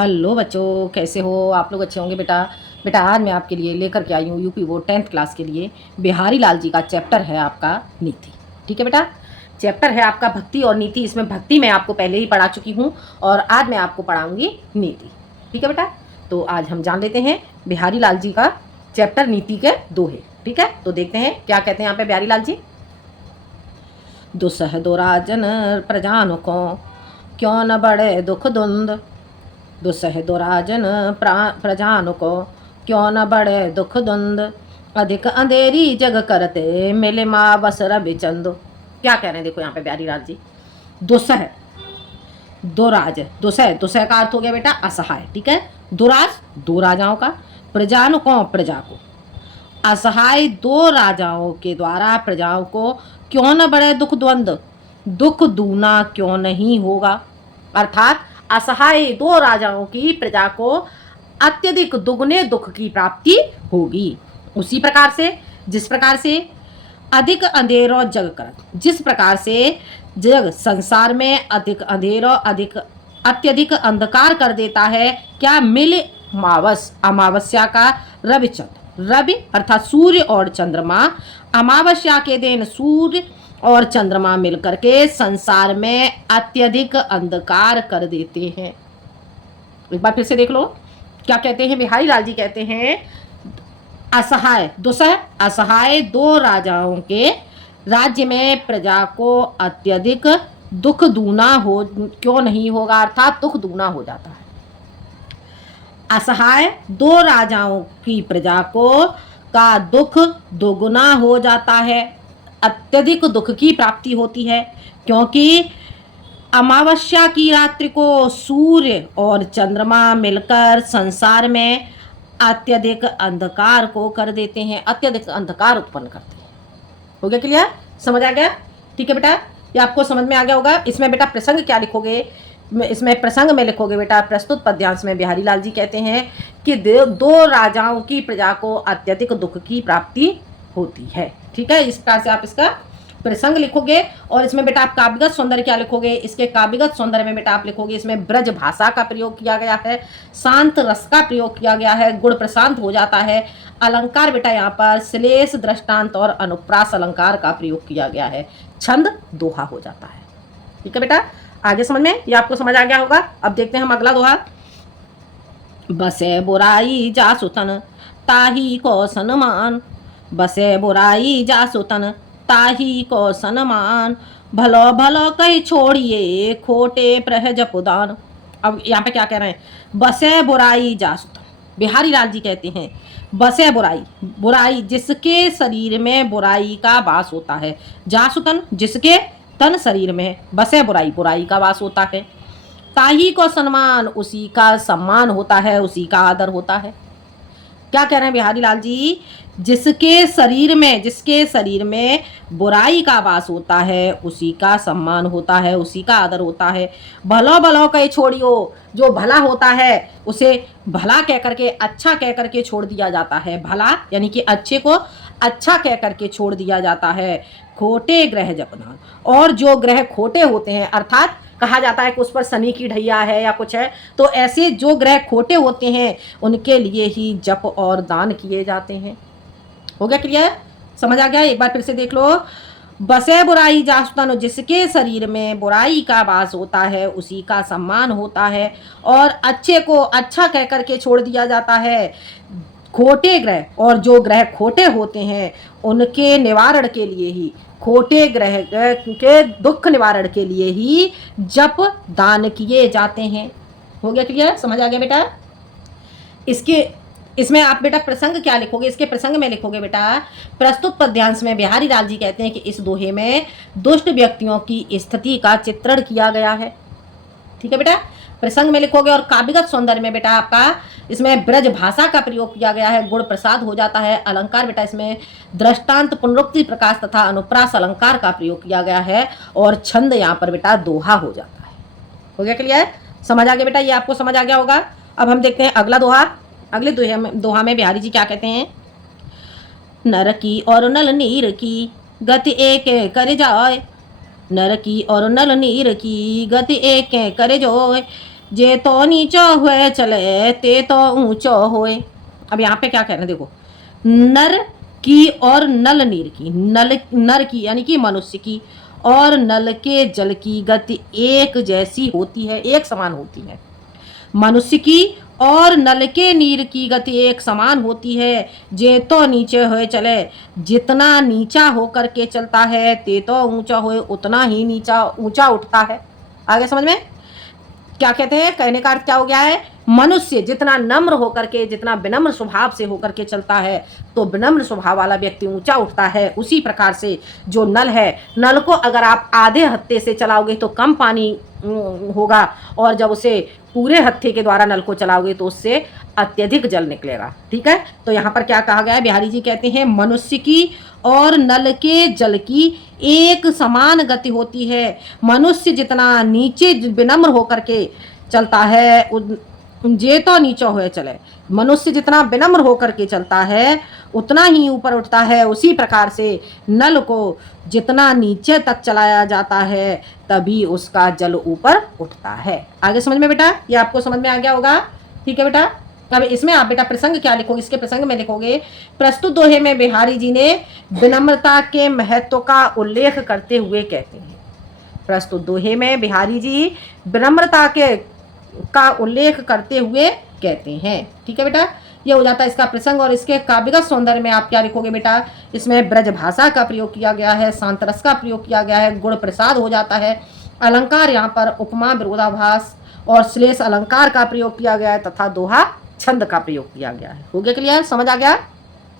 Hello बच्चों, कैसे हो आप लोग? अच्छे होंगे बेटा। बेटा आज मैं आपके लिए लेकर के आई हूँ यूपी बोर्ड 10th क्लास के लिए बिहारी लाल जी का चैप्टर है आपका नीति। ठीक है बेटा, चैप्टर है आपका भक्ति और नीति। इसमें भक्ति मैं आपको पहले ही पढ़ा चुकी हूँ और आज मैं आपको पढ़ाऊंगी नीति। ठीक है बेटा, तो आज हम जान लेते हैं बिहारी लाल जी का चैप्टर नीति के दोहे। ठीक है, तो देखते हैं क्या कहते हैं यहाँ पे बिहारी लाल जी। दुसह दुराजन प्रजान को क्यों न बड़े दुख धुंध, दुसह दुराजन प्रजान को क्यों न बड़े दुख धुंध, अधिक अंधेरी जग करते मिले माँ बस रवि चंद। क्या कह रहे हैं देखो यहाँ पे बिहारी लाल जी। दुसह दुराज, दुसह दुसह का अर्थ हो गया बेटा असहाय। ठीक है, दुराज दो राजाओं का, प्रजान को प्रजा को, असहाय दो राजाओं के द्वारा प्रजाओं को क्यों न बड़े दुख द्वंद, दुख दूना क्यों नहीं होगा। अर्थात असहाय दो राजाओं की प्रजा को अत्यधिक दुगने दुख की प्राप्ति होगी। उसी प्रकार से जिस प्रकार से अधिक अंधेरो जग कर, जिस प्रकार से जग संसार में अधिक अंधेरो अधिक अत्यधिक अंधकार कर देता है, क्या मिल मावस अमावस्या का रवि चंद्र, रवि अर्थात सूर्य और चंद्रमा, अमावस्या के दिन सूर्य और चंद्रमा मिलकर के संसार में अत्यधिक अंधकार कर देते हैं। एक बार फिर से देख लो क्या कहते हैं बिहारी लाल जी। कहते हैं असहाय दुसह, असहाय दो राजाओं के राज्य में प्रजा को अत्यधिक दुख दूना हो क्यों नहीं होगा, अर्थात दुख दूना हो जाता है। असहाय दो राजाओं की प्रजा को का दुख दोगुना हो जाता है, अत्यधिक दुख की प्राप्ति होती है, क्योंकि अमावस्या की रात्रि को सूर्य और चंद्रमा मिलकर संसार में अत्यधिक अंधकार को कर देते हैं, अत्यधिक अंधकार उत्पन्न करते हैं। हो गया क्लियर? समझ आ गया? ठीक है बेटा, ये आपको समझ में आ गया होगा। इसमें बेटा प्रसंग क्या लिखोगे, इसमें प्रसंग में लिखोगे बेटा प्रस्तुत पद्यांश में बिहारी लाल जी कहते हैं कि दो राजाओं की प्रजा को अत्यधिक दुख की प्राप्ति होती है। ठीक है, इस प्रकार से आप इसका प्रसंग लिखोगे। और इसमें बेटा आप काव्यगत सौंदर्य क्या लिखोगे, इसके काव्यगत सौंदर्य में बेटा आप लिखोगे इसमें ब्रज भाषा का प्रयोग किया गया है, शांत रस का प्रयोग किया गया है, गुण प्रशांत हो जाता है। अलंकार बेटा यहाँ पर श्लेष दृष्टांत और अनुप्रास अलंकार का प्रयोग किया गया है, छंद दोहा हो जाता है। ठीक है बेटा, आगे समझ में ये आपको समझ आ गया होगा। अब देखते हैं हम अगला दोहा। बसे बुराई जासुतन ताही को सनमान, बसे बुराई जासुतन ताही को सनमान, भलो भलो कही छोड़िए खोटे प्रहज पुदान। अब यहाँ पे क्या कह रहे हैं, बसे बुराई जासुतन। बिहारी लाल जी कहते हैं बसे बुराई, बुराई जिसके शरीर में बुराई का वास होता है, जासुतन जिसके तन शरीर में बसे बुराई, बुराई का वास होता है, ताही को सम्मान उसी का सम्मान होता है, उसी का आदर होता है। क्या कह रहे हैं बिहारी लाल जी, जिसके शरीर में बुराई का वास होता है उसी का सम्मान होता है, उसी का आदर होता है। भलो भलो कहे छोड़ियो, जो भला होता है उसे भला कह करके अच्छा कह करके छोड़ दिया जाता है, भला यानी कि अच्छे को अच्छा कह करके छोड़ दिया जाता है। खोटे ग्रह जपना, और जो ग्रह खोटे होते हैं, अर्थात कहा जाता है कि उस पर शनि की ढैया है या कुछ है, तो ऐसे जो ग्रह खोटे होते हैं उनके लिए ही जप और दान किए जाते हैं। हो गया क्लियर? समझ आ गया? एक बार फिर से देख लो। बसे बुराई जासुतन, जिसके शरीर में बुराई का वास होता है उसी का सम्मान होता है, और अच्छे को अच्छा कह करके छोड़ दिया जाता है। खोटे ग्रह, और जो ग्रह खोटे होते हैं उनके निवारण के लिए ही, खोटे ग्रह के दुख निवारण के लिए ही जप दान किए जाते हैं। हो गया क्लियर? समझ आ गया बेटा? इसमें आप बेटा प्रसंग क्या लिखोगे, इसके प्रसंग में लिखोगे बेटा प्रस्तुत पद्यांश में बिहारी लाल जी कहते हैं कि इस दोहे में दुष्ट व्यक्तियों की स्थिति का चित्रण किया गया है। ठीक है बेटा, प्रसंग में लिखोगे। और काव्यगत सौंदर्य में बेटा आपका इसमें ब्रज भाषा का प्रयोग किया गया है, गुण प्रसाद हो जाता है। अलंकार बेटा इसमें दृष्टांत पुनरुक्ति प्रकाश तथा अनुप्रास अलंकार का प्रयोग किया गया है, और छंद यहाँ पर बेटा दोहा हो जाता है। हो गया क्लियर? समझ आ गया बेटा? ये आपको समझ आ गया होगा। अब हम देखते हैं अगला दोहा। अगले दोहा में बिहारी जी क्या कहते हैं, नर की और नल नीर की गति एक कर जाए, नर की और नल नीर की गति एक करे जोय, जे तो नीचो हुए चले ते तो ऊंचो होए। अब यहाँ पे क्या कहना है देखो, नर की और नल नीर की, नल नर की यानी कि मनुष्य की और नल के जल की गति एक जैसी होती है, एक समान होती है। मनुष्य की और नल के नीर की गति एक समान होती है। जे तो नीचे हुए चले, जितना नीचा होकर के चलता है ते तो ऊंचा होए, उतना ही नीचा ऊंचा उठता है। आगे समझ में क्या कहते हैं, कहने का अर्थ क्या हो गया है, मनुष्य जितना नम्र होकर के, जितना विनम्र स्वभाव से होकर के चलता है तो विनम्र स्वभाव वाला व्यक्ति ऊंचा उठता है। उसी प्रकार से जो नल है, नल को अगर आप आधे हत्थे से चलाओगे तो कम पानी होगा, और जब उसे पूरे हत्थे के द्वारा नल को चलाओगे तो उससे अत्यधिक जल निकलेगा। ठीक है, तो यहाँ पर क्या कहा गया है, बिहारी जी कहते हैं मनुष्य की और नल के जल की एक समान गति होती है। मनुष्य जितना नीचे विनम्र होकर के चलता है, जे तो नीचा हुए चले, मनुष्य जितना विनम्र होकर के चलता है उतना ही ऊपर उठता है। उसी प्रकार से नल को जितना नीचे तक चलाया जाता है तभी उसका जल ऊपर उठता है। आगे समझ में बेटा, ये आपको समझ में आ गया होगा। ठीक है बेटा, अब इसमें आप बेटा प्रसंग क्या लिखोगे, इसके प्रसंग में लिखोगे, प्रस्तुत दोहे में बिहारी जी ने विनम्रता के महत्व का उल्लेख करते हुए कहते हैं। प्रस्तुत दोहे में बिहारी जी विनम्रता के का उल्लेख करते हुए कहते हैं। ठीक है बेटा, ये हो जाता है इसका प्रसंग। और इसके काव्यगत सौंदर्य में आप क्या लिखोगे बेटा, इसमें ब्रज भाषा का प्रयोग किया गया है, शांत रस का प्रयोग किया गया है, गुण प्रसाद हो जाता है, अलंकार यहाँ पर उपमा विरोधाभास और श्लेष अलंकार का प्रयोग किया गया है तथा दोहा छंद का प्रयोग किया गया है। हो गया क्लियर, समझ आ गया।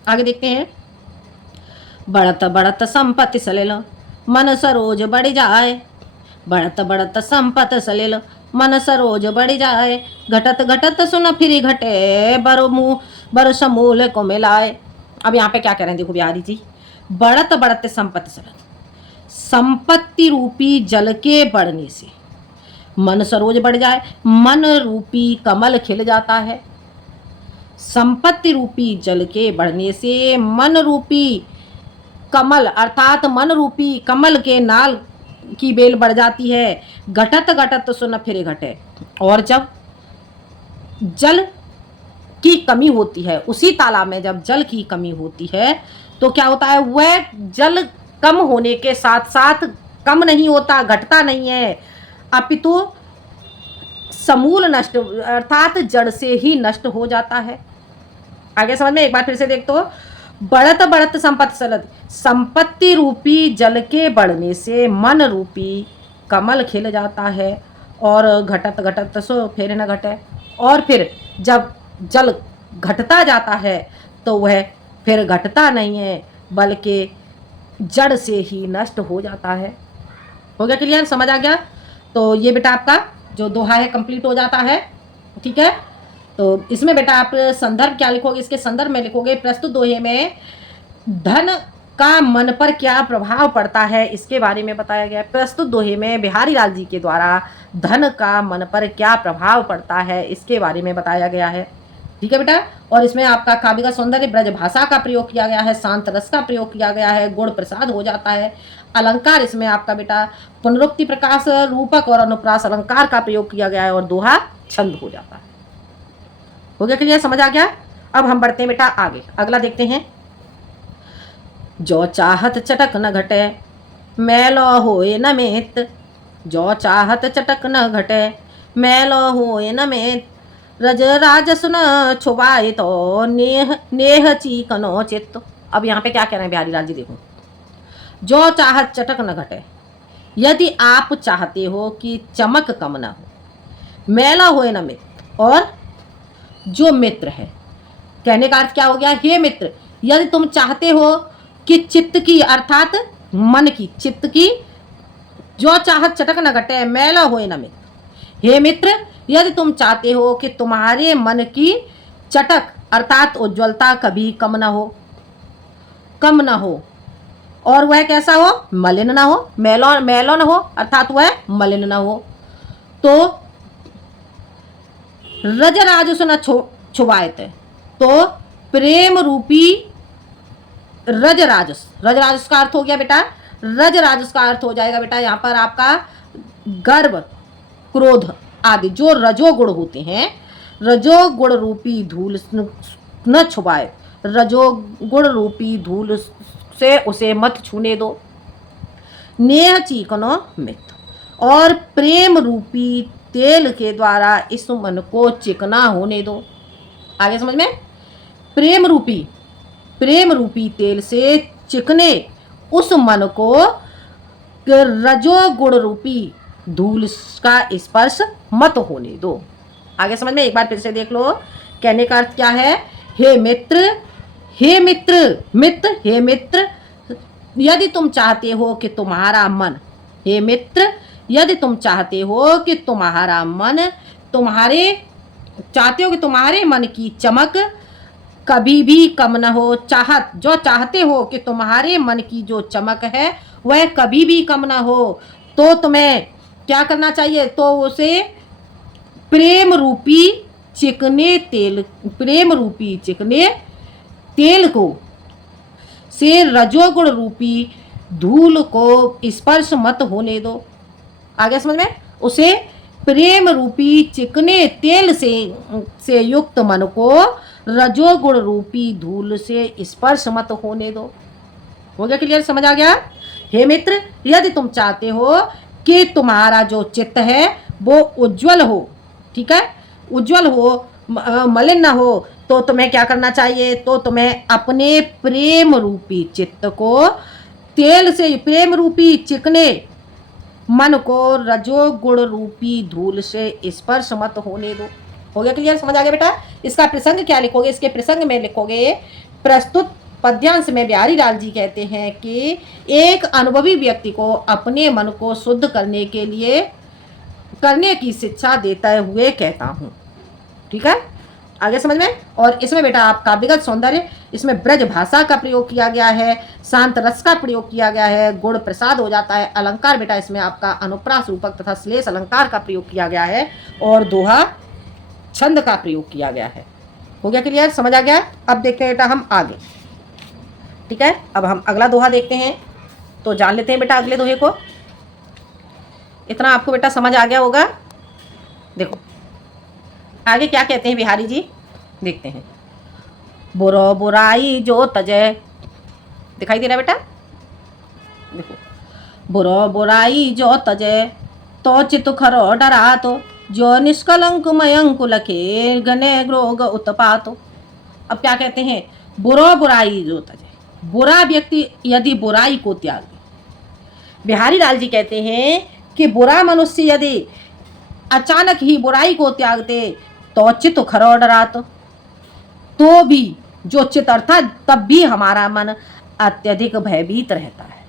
आगे देखते हैं, बढ़त बढ़त संपत्ति सलेल मन सरोज बढ़ जाए, बढ़त बढ़त संपत सलेल मन सरोज बढ़ जाए, घटत घटत सुन फिर घटे बर समूल को मिलाए। अब यहाँ पे क्या कह रहे हैं देखो बिहारी जी, बढ़त बढ़त संपत्ति सलेल, संपत्ति रूपी जल के बढ़ने से मन सरोज बढ़ जाए, मन रूपी कमल खिल जाता है। संपत्ति रूपी जल के बढ़ने से मन रूपी कमल अर्थात मन रूपी कमल के नाल की बेल बढ़ जाती है। घटत घटत सुन फिर घटे, और जब जल की कमी होती है, उसी तालाब में जब जल की कमी होती है तो क्या होता है, वह जल कम होने के साथ साथ कम नहीं होता, घटता नहीं है, अपितु समूल नष्ट अर्थात जड़ से ही नष्ट हो जाता है। आगे समझ में, एक बार फिर से देख तो, बढ़त बढ़त संपत्ति सलद, संपत्ति रूपी जल के बढ़ने से मन रूपी कमल खिल जाता है, और घटत घटत सो फिर न घटे, और फिर जब जल घटता जाता है तो वह फिर घटता नहीं है बल्कि जड़ से ही नष्ट हो जाता है। हो गया क्लियर, समझ आ गया। तो ये बेटा आपका जो दोहा है कंप्लीट हो जाता है। ठीक है, तो इसमें बेटा आप संदर्भ क्या लिखोगे, इसके संदर्भ में लिखोगे, प्रस्तुत दोहे में धन का मन पर क्या प्रभाव पड़ता है इसके बारे में बताया गया है। प्रस्तुत दोहे में बिहारी लाल जी के द्वारा धन का मन पर क्या प्रभाव पड़ता है इसके बारे में बताया गया है। ठीक है बेटा, और इसमें आपका काव्य का सौंदर्य ब्रज भाषा का प्रयोग किया गया है, शांत रस का प्रयोग किया गया है, गुण प्रसाद हो जाता है, अलंकार इसमें आपका बेटा पुनरुक्ति प्रकाश रूपक और अनुप्रास अलंकार का प्रयोग किया गया है, और दोहा छंद हो जाता है। हो गया क्लियर, समझ आ गया। अब हम बढ़ते हैं बेटा आगे, अगला देखते हैं, जो चाहत चटक न घटे मैलो होए न मेत, जो चाहत चटक न घटे मैलो होए न मेत, रज राज सुन छुबाए तो नेह नेह चीकनो चित्त। अब यहाँ पे क्या कह रहे हैं बिहारी लाल जी देखो, जो चाहत चटक न घटे, यदि आप चाहते हो कि चमक कम न हो, मैला होए न मित्र, और जो मित्र है, कहने का अर्थ क्या हो गया, हे मित्र यदि तुम चाहते हो कि चित्त की अर्थात मन की, चित्त की जो चाहत चटक न घटे मैला होए न मित्र, हे मित्र यदि तुम चाहते हो कि तुम्हारे मन की चटक अर्थात उज्ज्वलता कभी कम न हो, कम न हो, और वह कैसा हो, मलिन ना हो, मैलो न हो अर्थात वह मलिन न हो, तो रज राजस न छुबायत, तो प्रेम रूपी रज राजस, रज राजस का अर्थ हो गया बेटा, रज राजस का अर्थ हो जाएगा बेटा यहाँ पर आपका गर्व क्रोध, आदि जो रजोगुण होते हैं, रजोगुण रूपी धूल न छुपाए, रजोगुण रूपी धूल से उसे मत छूने दो। नेह चीकनो मित, और प्रेम रूपी तेल के द्वारा इस मन को चिकना होने दो। आगे समझ में? प्रेम रूपी तेल से चिकने उस मन को रजोगुण रूपी धूल का स्पर्श मत होने दो। आगे समझ में? एक बार फिर से देख लो। कहने का अर्थ क्या है? हे मित्र, हे मित्र, हे मित्र, यदि तुम चाहते हो कि तुम्हारा मन, हे मित्र, यदि तुम चाहते हो कि तुम्हारा मन, चाहते हो कि तुम्हारे मन की चमक कभी भी कम न हो, चाहते हो कि तुम्हारे मन की जो चमक है वह कभी भी कम न हो, तो तुम्हें क्या करना चाहिए? तो उसे प्रेम रूपी चिकने तेल को से रजोगुण रूपी धूल को स्पर्श मत होने दो। आगे समझ में? उसे प्रेम रूपी चिकने तेल से युक्त मन को रजोगुण रूपी धूल से स्पर्श मत होने दो। हो गया क्लियर? समझ आ गया? हे मित्र, यदि तुम चाहते हो कि तुम्हारा जो चित्त है वो उज्जवल हो, ठीक है, उज्जवल हो, मलिन न हो, तो तुम्हें क्या करना चाहिए? तो तुम्हें अपने प्रेम रूपी चित्त को तेल से, प्रेम रूपी चिकने मन को रजोगुण रूपी धूल से स्पर्श मत होने दो। हो गया क्लियर? समझ आ गया बेटा? इसका प्रसंग क्या लिखोगे? इसके प्रसंग में लिखोगे, प्रस्तुत पद्यांश में बिहारी लाल जी कहते हैं कि एक अनुभवी व्यक्ति को अपने मन को शुद्ध करने की शिक्षा देते हुए कहता हूँ। ठीक है? आगे समझ में? और इसमें बेटा आप काव्यगत सौंदर्य, इसमें ब्रज भाषा का प्रयोग किया गया है, शांत रस का प्रयोग किया गया है, गुण प्रसाद हो जाता है, अलंकार बेटा इसमें आपका अनुप्रास रूपक तथा श्लेष अलंकार का प्रयोग किया गया है, और दोहा छंद का प्रयोग किया गया है। हो गया क्लियर? समझ आ गया? अब देखते हैं बेटा हम आगे। ठीक है, अब हम अगला दोहा देखते हैं, तो जान लेते हैं बेटा अगले दोहे को। इतना आपको बेटा समझ आ गया होगा। देखो आगे क्या कहते हैं बिहारी जी, देखते हैं। बुरो बुराई जो तजय, दिखाई दे रहा है बेटा? देखो, बुरो बुराई जो तजय, तो चित खरो डरा तो, जो निष्कलंक मयंक लखे गने रोग उत्पातो। अब क्या कहते हैं? बुरो बुराई जो तजय, बुरा व्यक्ति यदि बुराई को त्याग दे। बिहारी लाल जी कहते हैं कि बुरा मनुष्य यदि अचानक ही बुराई को त्याग दे तो चित खरो डरात, तो भी जो चित अर्थात तब भी हमारा मन अत्यधिक भयभीत रहता है।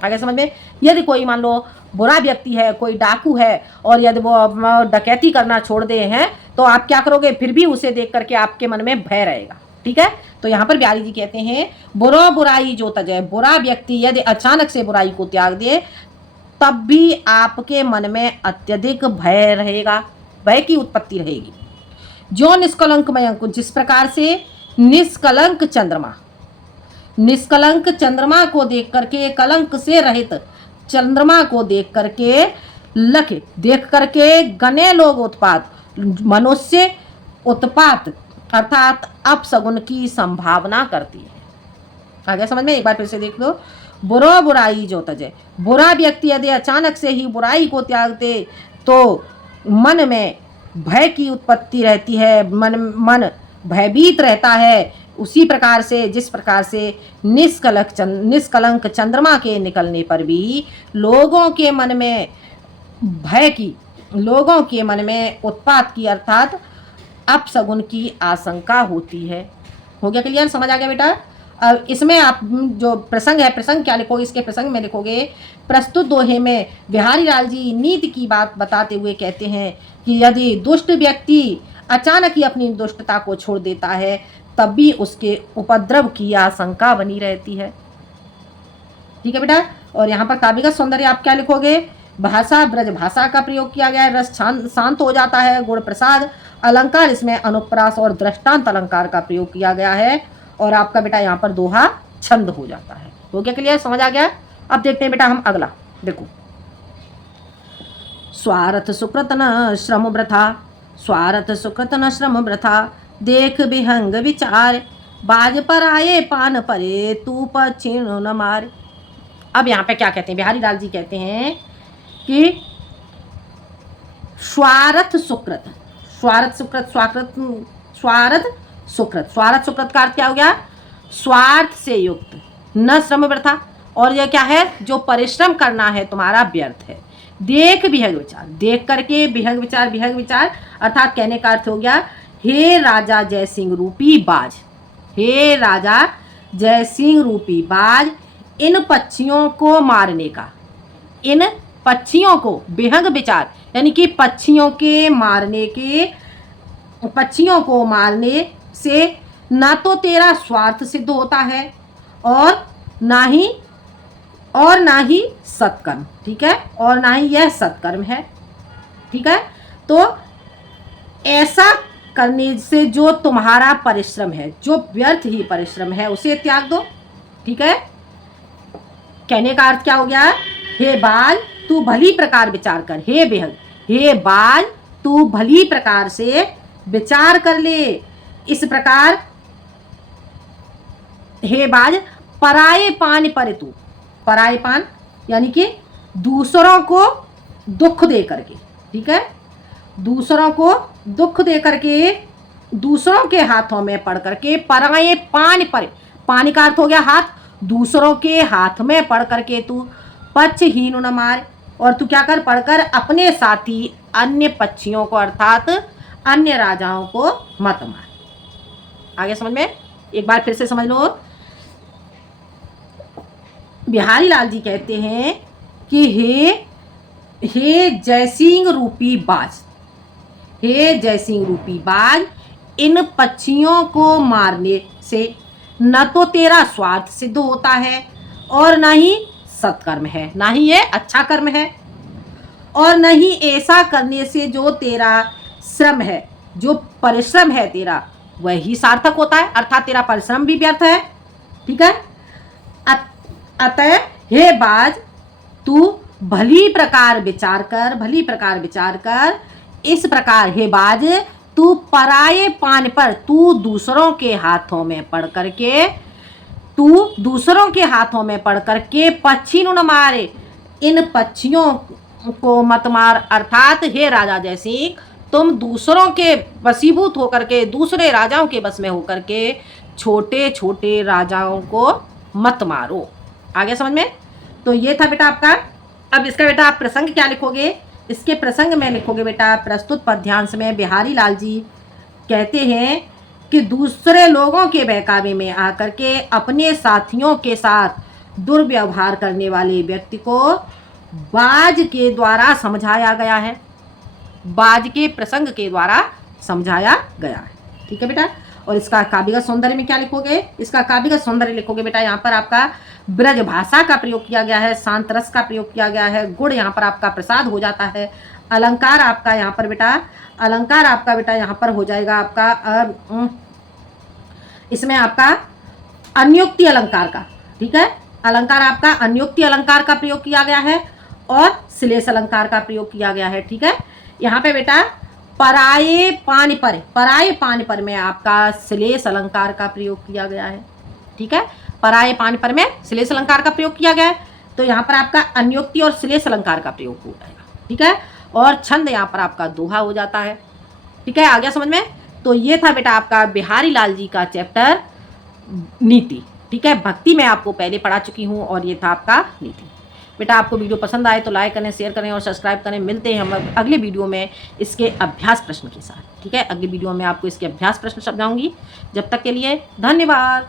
आगे समझ में? यदि कोई मान लो बुरा व्यक्ति है, कोई डाकू है, और यदि वो डकैती करना छोड़ दे हैं, तो आप क्या करोगे? फिर भी उसे देख करके आपके मन में भय रहेगा। ठीक है? तो यहाँ पर बिहारी जी कहते हैं बुरो बुराई जो तजय, बुरा व्यक्ति यदि अचानक से बुराई को त्याग दे तब भी आपके मन में अत्यधिक भय रहेगा, भय की उत्पत्ति रहेगी। जो निष्कलंक मयंक, जिस प्रकार से निष्कलंक चंद्रमा को देख करके, कलंक से रहित चंद्रमा को देख करके गने लोग उत्पात, मनुष्य उत्पात अर्थात अपशगुन की संभावना करती है। आगे समझ में? एक बार फिर से देख लो। बुरो बुराई जो तजय, बुरा व्यक्ति यदि अचानक से ही बुराई को त्याग दे तो मन में भय की उत्पत्ति रहती है, मन भयभीत रहता है। उसी प्रकार से, जिस प्रकार से निष्कलंक चंद्रमा के निकलने पर भी लोगों के मन में उत्पात की अर्थात अपशगुन की आशंका होती है। हो गया क्लियर? समझ आ गया बेटा? अब इसमें आप जो प्रसंग है, प्रसंग क्या लिखोगे? इसके प्रसंग में लिखोगे, प्रस्तुत दोहे में बिहारी लाल जी नीति की बात बताते हुए कहते हैं कि यदि दुष्ट व्यक्ति अचानक ही अपनी दुष्टता को छोड़ देता है तब भी उसके उपद्रव की आशंका बनी रहती है। ठीक है बेटा? और यहाँ पर काव्यगत सौंदर्य आप क्या लिखोगे? भाषा ब्रज भाषा का प्रयोग किया गया है, रस शांत हो जाता है, गुण प्रसाद अलंकार, इसमें अनुप्रास और दृष्टांत अलंकार का प्रयोग किया गया है, और आपका बेटा यहाँ पर दोहा छंद हो जाता है। हो गया क्लियर? समझ आ गया? अब देखते हैं बेटा हम अगला। देखो, स्वार्थ सुकृत न श्रम वृथा, स्वार्थ सुकृत न श्रम वृथा, देख विहंग विचार, बाज पर आए पान परे, तू पर छीण न मारे। अब यहाँ पे क्या कहते हैं, बिहारी लाल जी कहते हैं कि स्वार्थ सुकृत, स्वार्थ सुकृत, स्वार्थ सुकृत, स्वार्थ सुकृत का अर्थ क्या हो गया, स्वार्थ से युक्त, न श्रम वृथा, और यह क्या है, जो परिश्रम करना है तुम्हारा व्यर्थ है। देख विहंग विचार, देख करके विहंग विचार, विहंग विचार अर्थात कहने का अर्थ हो गया, हे राजा जय सिंह रूपी बाज, हे राजा जय सिंह रूपी बाज, इन पक्षियों को मारने का, इन पक्षियों को, विहंग विचार यानी कि पक्षियों के मारने के, पक्षियों को मारने से ना तो तेरा स्वार्थ सिद्ध होता है और ना ही सत्कर्म, ठीक है, और ना ही यह सत्कर्म है, ठीक है। तो ऐसा करने से जो तुम्हारा परिश्रम है, जो व्यर्थ ही परिश्रम है, उसे त्याग दो, ठीक है। कहने का अर्थ क्या हो गया, हे बाल तू भली प्रकार विचार कर, हे बेहद, हे बाल तू भली प्रकार से विचार कर ले, इस प्रकार हे बाज पराये पान पर तू, पराये पान यानी कि दूसरों को दुख दे करके, ठीक है, दूसरों को दुख दे करके, दूसरों के हाथों में पड़ करके, पराये पान पर, पानी का अर्थ हो गया हाथ, दूसरों के हाथ में पड़ करके तू पक्षहीन न मार, और तू क्या कर, पढ़कर अपने साथी अन्य पक्षियों को अर्थात अन्य राजाओं को मत मार। आगे समझ में, एक बार फिर से समझ लो। बिहारी लाल जी कहते हैं कि हे जयसिंह रूपी बाज, हे जयसिंह रूपी बाज, इन पक्षियों को मारने से न तो तेरा स्वार्थ सिद्ध होता है और न ही सत्कर्म है, ना ही ये अच्छा कर्म है, और न ही ऐसा करने से जो तेरा श्रम है, जो परिश्रम है तेरा, वही सार्थक होता है, अर्थात तेरा परिश्रम भी व्यर्थ है, ठीक है। अतः हे बाज तू भली प्रकार विचार कर, भली प्रकार विचार कर, इस प्रकार हे बाज तू पराये पान पर, तू दूसरों के हाथों में पड़ करके, तू दूसरों के हाथों में पड़ करके पक्षी न मारे, इन पक्षियों को मत मार, अर्थात हे राजा जयसिंह तुम दूसरों के वशीभूत होकर के, दूसरे राजाओं के बस में होकर के छोटे छोटे राजाओं को मत मारो। आगे समझ में, तो ये था बेटा आपका। अब इसका बेटा आप प्रसंग क्या लिखोगे, इसके प्रसंग में लिखोगे बेटा, प्रस्तुत पद्यांश में बिहारी लाल जी कहते हैं कि दूसरे लोगों के बहकावे में आकर के अपने साथियों के साथ दुर्व्यवहार करने वाले व्यक्ति को बाज के द्वारा समझाया गया है, बाज के प्रसंग के द्वारा समझाया गया है, ठीक है बेटा। और इसका काव्यगत सौंदर्य में क्या लिखोगे, इसका काव्यगत सौंदर्य लिखोगे बेटा, यहाँ पर आपका ब्रज भाषा का प्रयोग किया गया है, शांत रस का प्रयोग किया गया है, गुण यहाँ पर आपका प्रसाद हो जाता है, अलंकार आपका यहाँ पर बेटा, अलंकार आपका बेटा यहाँ पर हो जाएगा आपका इसमें आपका अन्योक्ति अलंकार का, ठीक है, अलंकार आपका अन्योक्ति अलंकार का प्रयोग किया गया है और श्लेष अलंकार का प्रयोग किया गया है, ठीक है। यहाँ पे बेटा पराये पान पर, पराये पान पर में आपका श्लेष अलंकार का प्रयोग किया गया है, ठीक है, पराये पान पर में श्लेष अलंकार का प्रयोग किया गया है, तो यहाँ पर आपका अन्योक्ति और श्लेष अलंकार का प्रयोग हो जाएगा, ठीक है, और छंद यहाँ पर आपका दोहा हो जाता है, ठीक है। आ गया समझ में। तो ये था बेटा आपका बिहारी लाल जी का चैप्टर नीति, ठीक है, भक्ति मैं आपको पहले पढ़ा चुकी हूँ और ये था आपका नीति। बेटा आपको वीडियो पसंद आए तो लाइक करें, शेयर करें और सब्सक्राइब करें। मिलते हैं हम अगले वीडियो में इसके अभ्यास प्रश्न के साथ, ठीक है। अगले वीडियो में आपको इसके अभ्यास प्रश्न समझाऊंगी। जब तक के लिए धन्यवाद।